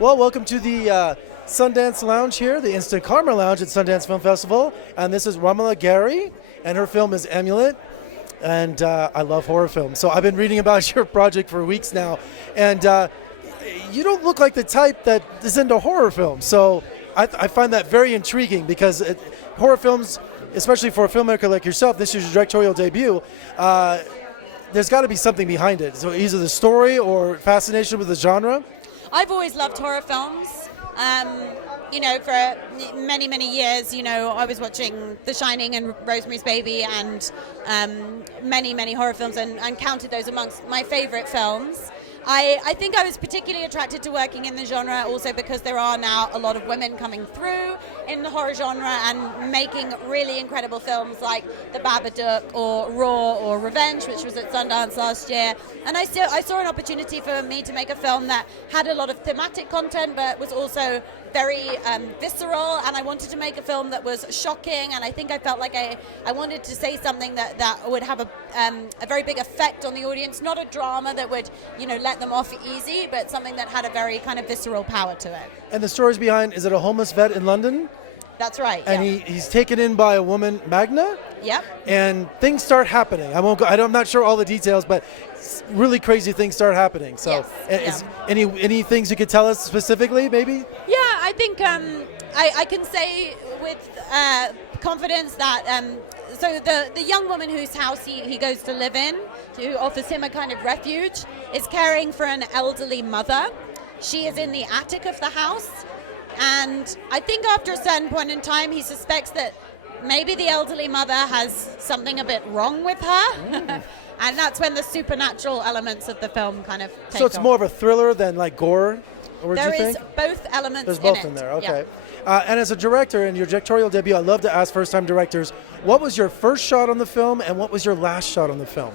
Well, welcome to the Sundance Lounge here, the Instant Karma Lounge at Sundance Film Festival. And this is Romola Garai, and her film is Amulet. And I love horror films. So I've been reading about your project for weeks now. And you don't look like the type that is into horror films. So I find that very intriguing because horror films, especially for a filmmaker like yourself, this is your directorial debut, there's got to be something behind it. So either the story or fascination with the genre. I've always loved horror films. For many, many years, I was watching The Shining and Rosemary's Baby and many, many horror films and counted those amongst my favorite films. I think I was particularly attracted to working in the genre also because there are now a lot of women coming through in the horror genre and making really incredible films like The Babadook or Raw or Revenge, which was at Sundance last year. And I saw an opportunity for me to make a film that had a lot of thematic content but was also very visceral, and I wanted to make a film that was shocking, and I think I felt like I wanted to say something that would have a very big effect on the audience, not a drama that would let them off easy, but something that had a very kind of visceral power to it. And the story's behind, is it a homeless vet in London? That's right. And yeah. he's taken in by a woman, Magna? Yep. And things start happening. I'm not sure all the details, but really crazy things start happening. So yes. Any things you could tell us specifically, maybe? Yeah, I think I can say with confidence that so the young woman whose house he goes to live in, who offers him a kind of refuge, is caring for an elderly mother. She is in the attic of the house, and I think after a certain point in time he suspects that maybe the elderly mother has something a bit wrong with her. And that's when the supernatural elements of the film kind of take So it's off. more of a thriller than like gore? Or There do you is think? both elements There's in both it. in there, okay. Yeah. And as a director, in your directorial debut, I love to ask first-time directors, what was your first shot on the film and what was your last shot on the film?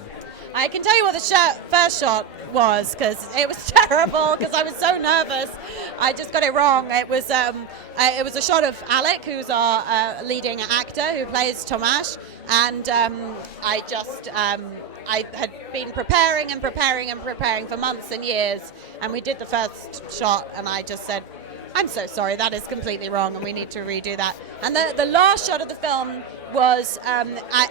I can tell you what the first shot was, because it was terrible, because I was so nervous. I just got it wrong. It was a shot of Alec, who's our leading actor, who plays Tomasz, and I had been preparing for months and years, and we did the first shot, and I just said, I'm so sorry, that is completely wrong, and we need to redo that. And the last shot of the film was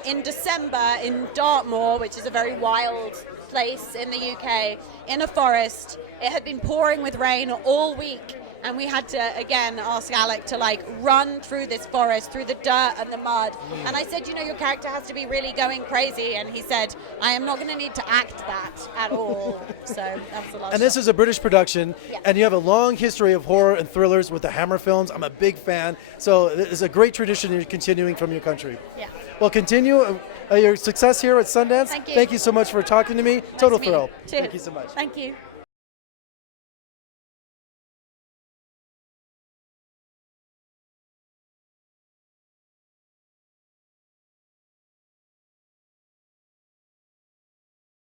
in December in Dartmoor, which is a very wild place in the UK, in a forest. It had been pouring with rain all week, and we had to, again, ask Alec to, run through this forest, through the dirt and the mud. And I said, your character has to be really going crazy. And he said, I am not going to need to act that at all. So that was the last And this is a British production, Yeah. and you have a long history of horror and thrillers with the Hammer films. I'm a big fan. So it's a great tradition you're continuing from your country. Yeah. Well, continue your success here at Sundance. Thank you. Thank you so much for talking to me. Nice Total to meet you. thrill. Cheers. Thank you so much. Thank you.